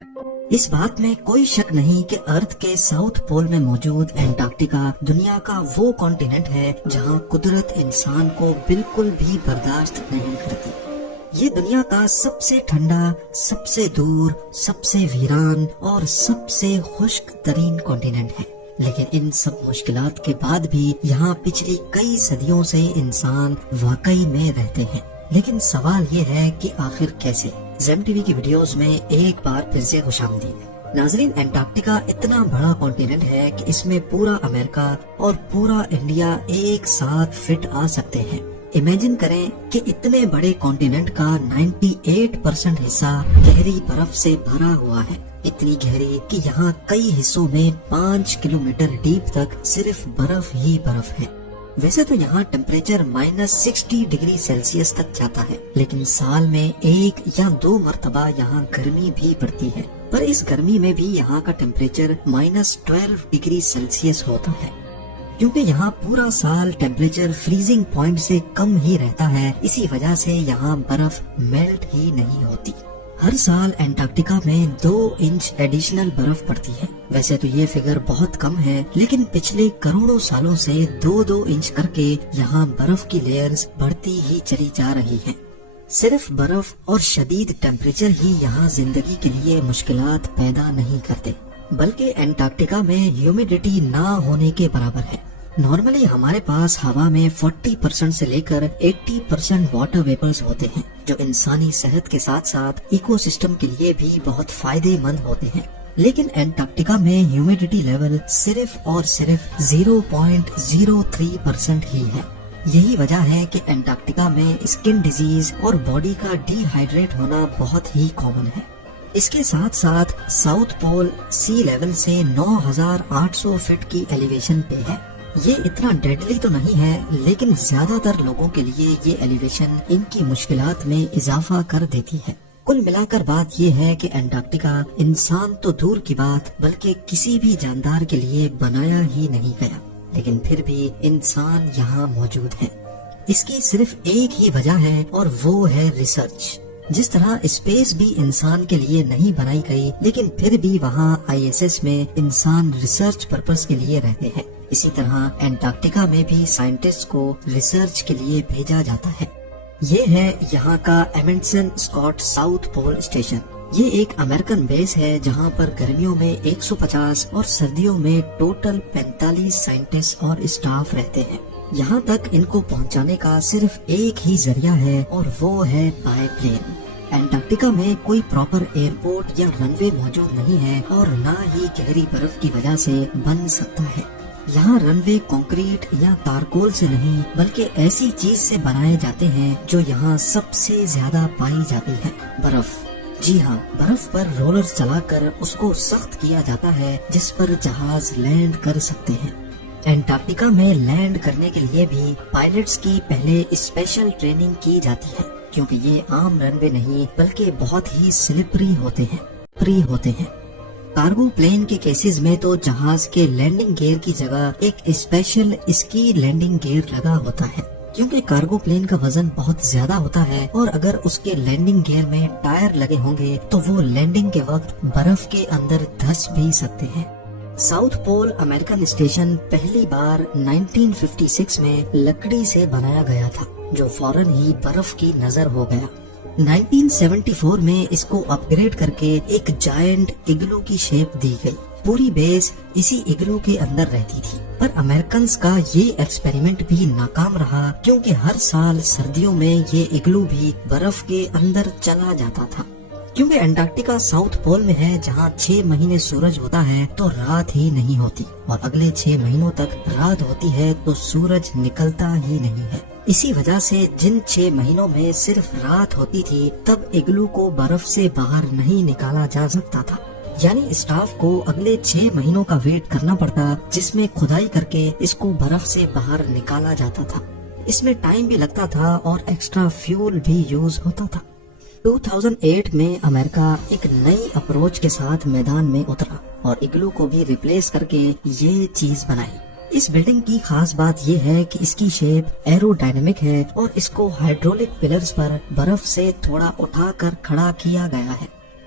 اس بات میں کوئی شک نہیں کہ ارتھ کے ساؤتھ پول میں موجود انٹارکٹیکا دنیا کا وہ کانٹیننٹ ہے جہاں قدرت انسان کو بالکل بھی برداشت نہیں کرتی۔ یہ دنیا کا سب سے ٹھنڈا، سب سے دور، سب سے ویران اور سب سے خشک ترین کانٹیننٹ ہے، لیکن ان سب مشکلات کے بعد بھی یہاں پچھلی کئی صدیوں سے انسان واقعی میں رہتے ہیں۔ لیکن سوال یہ ہے کہ آخر کیسے؟ زیم ٹی وی کی ویڈیوز میں ایک بار پھر سے خوش آمدید۔ ناظرین، انٹارکٹیکا اتنا بڑا کانٹیننٹ ہے کہ اس میں پورا امریکہ اور پورا انڈیا ایک ساتھ فٹ آ سکتے ہیں۔ امیجن کریں کہ اتنے بڑے کانٹیننٹ کا 98% حصہ گہری برف سے بھرا ہوا ہے، اتنی گہری کہ یہاں کئی حصوں میں 5 کلومیٹر ڈیپ تک صرف برف ہی برف ہے۔ ویسے تو یہاں ٹیمپریچر -60 ڈگری سیلسیس تک جاتا ہے، لیکن سال میں 1 یا 2 مرتبہ یہاں گرمی بھی پڑتی ہے، پر اس گرمی میں بھی یہاں کا ٹیمپریچر -12 ڈگری سیلسیس ہوتا ہے۔ کیونکہ یہاں پورا سال ٹیمپریچر فریزنگ پوائنٹ سے کم ہی رہتا ہے، اسی وجہ سے یہاں برف میلٹ ہی نہیں ہوتی۔ ہر سال انٹارکٹیکا میں 2 انچ ایڈیشنل برف پڑتی ہے۔ ویسے تو یہ فگر بہت کم ہے، لیکن پچھلے کروڑوں سالوں سے 2 انچ کر کے یہاں برف کی لیئرز بڑھتی ہی چلی جا رہی ہیں۔ صرف برف اور شدید ٹیمپریچر ہی یہاں زندگی کے لیے مشکلات پیدا نہیں کرتے، بلکہ انٹارکٹیکا میں ہیومیڈیٹی نہ ہونے کے برابر ہے۔ نارملی ہمارے پاس ہوا میں 40% سے لے کر 80% واٹر ویپرز ہوتے ہیں، جو انسانی صحت کے ساتھ ساتھ ایکو سسٹم کے لیے بھی بہت فائدے مند ہوتے ہیں۔ لیکن انٹارکٹیکا میں ہیومیڈیٹی لیول صرف اور صرف 0.03% ہی ہے۔ یہی وجہ ہے کہ انٹارکٹیکا میں اسکن ڈیزیز اور باڈی کا ڈی ہائیڈریٹ ہونا بہت ہی کامن ہے۔ اس کے ساتھ ساتھ ساؤتھ پول سی لیول سے 9800 فٹ کی ایلیویشن پہ ہے۔ یہ اتنا ڈیڈلی تو نہیں ہے، لیکن زیادہ تر لوگوں کے لیے یہ ایلیویشن ان کی مشکلات میں اضافہ کر دیتی ہے۔ کل ملا کر بات یہ ہے کہ انٹارکٹیکا انسان تو دور کی بات بلکہ کسی بھی جاندار کے لیے بنایا ہی نہیں گیا، لیکن پھر بھی انسان یہاں موجود ہے۔ اس کی صرف ایک ہی وجہ ہے اور وہ ہے ریسرچ۔ جس طرح اسپیس بھی انسان کے لیے نہیں بنائی گئی، لیکن پھر بھی وہاں ISS میں انسان ریسرچ پرپس کے لیے رہتے ہیں، اسی طرح انٹارکٹیکا میں بھی سائنٹسٹ کو ریسرچ کے لیے بھیجا جاتا ہے۔ یہ ہے یہاں کا ایمنڈسن اسکاٹ ساؤتھ پول اسٹیشن۔ یہ ایک امریکن بیس ہے جہاں پر گرمیوں میں 150 اور سردیوں میں ٹوٹل 45 سائنٹسٹ اور اسٹاف رہتے ہیں۔ یہاں تک ان کو پہنچانے کا صرف ایک ہی ذریعہ ہے اور وہ ہے بائی پلین۔ انٹارکٹیکا میں کوئی پراپر ایئرپورٹ یا رن وے موجود نہیں ہے اور نہ ہی گہری برف کی وجہ سے بن سکتا ہے۔ یہاں رن وے کنکریٹ یا تارکول سے نہیں بلکہ ایسی چیز سے بنائے جاتے ہیں جو یہاں سب سے زیادہ پائی جاتی ہے، برف۔ جی ہاں، برف پر رولر چلا کر اس کو سخت کیا جاتا ہے جس پر جہاز لینڈ کر سکتے ہیں۔ انٹارکٹیکا میں لینڈ کرنے کے لیے بھی پائلٹس کی پہلے اسپیشل ٹریننگ کی جاتی ہے، کیونکہ یہ عام رن وے نہیں بلکہ بہت ہی سلپری ہوتے ہیں۔ کارگو پلین کے کیسز میں تو جہاز کے لینڈنگ گیئر کی جگہ ایک اسپیشل اسکی لینڈنگ گیئر لگا ہوتا ہے، کیونکہ کارگو پلین کا وزن بہت زیادہ ہوتا ہے اور اگر اس کے لینڈنگ گیئر میں ٹائر لگے ہوں گے تو وہ لینڈنگ کے وقت برف کے اندر دھس بھی سکتے ہیں۔ ساؤتھ پول امریکن اسٹیشن پہلی بار 1956 میں لکڑی سے بنایا گیا تھا، جو فوراً ہی برف کی نظر ہو گیا۔ 1974 میں اس کو اپ گریڈ کر کے ایک جائنٹ اگلو کی شیپ دی گئی۔ پوری بیس اسی اگلو کے اندر رہتی تھی، پر امریکنز کا یہ ایکسپیریمنٹ بھی ناکام رہا، کیونکہ ہر سال سردیوں میں یہ اگلو بھی برف کے اندر چلا جاتا تھا۔ کیونکہ انٹارکٹیکا ساؤتھ پول میں ہے جہاں 6 مہینے سورج ہوتا ہے تو رات ہی نہیں ہوتی، اور اگلے 6 مہینوں تک رات ہوتی ہے تو سورج نکلتا ہی نہیں ہے۔ اسی وجہ سے جن 6 مہینوں میں صرف رات ہوتی تھی تب اگلو کو برف سے باہر نہیں نکالا جا سکتا تھا، یعنی اسٹاف کو اگلے 6 مہینوں کا ویٹ کرنا پڑتا جس میں کھدائی کر کے اس کو برف سے باہر نکالا جاتا تھا۔ اس میں ٹائم بھی لگتا تھا اور ایکسٹرا فیول بھی یوز ہوتا تھا۔ 2008 میں امریکہ ایک نئی اپروچ کے ساتھ میدان میں اترا اور اگلو کو بھی ریپلیس کر کے یہ چیز بنائی۔ اس بلڈنگ کی خاص بات یہ ہے کہ اس کی شیپ ایرو ڈائنامک ہے اور اس کو ہائیڈرولک پلرز پر برف سے تھوڑا اٹھا کر کھڑا کیا گیا ہے۔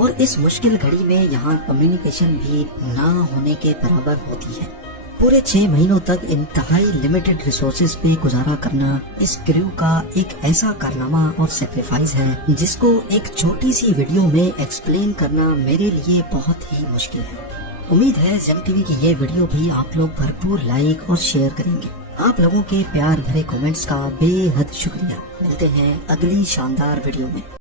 اور اس مشکل گھڑی میں یہاں کمیونیکیشن بھی نہ ہونے کے برابر ہوتی ہے۔ پورے 6 مہینوں تک انتہائی لمیٹڈ ریسورسز پہ گزارا کرنا اس کریو کا ایک ایسا کارنامہ اور سیکریفائز ہے جس کو ایک چھوٹی سی ویڈیو میں ایکسپلین کرنا میرے لیے بہت ہی مشکل ہے۔ امید ہے زیم ٹی وی کی یہ ویڈیو بھی آپ لوگ بھرپور لائک اور شیئر کریں گے۔ آپ لوگوں کے پیار بھرے کومنٹس کا بے حد شکریہ۔ ملتے ہیں اگلی شاندار ویڈیو میں۔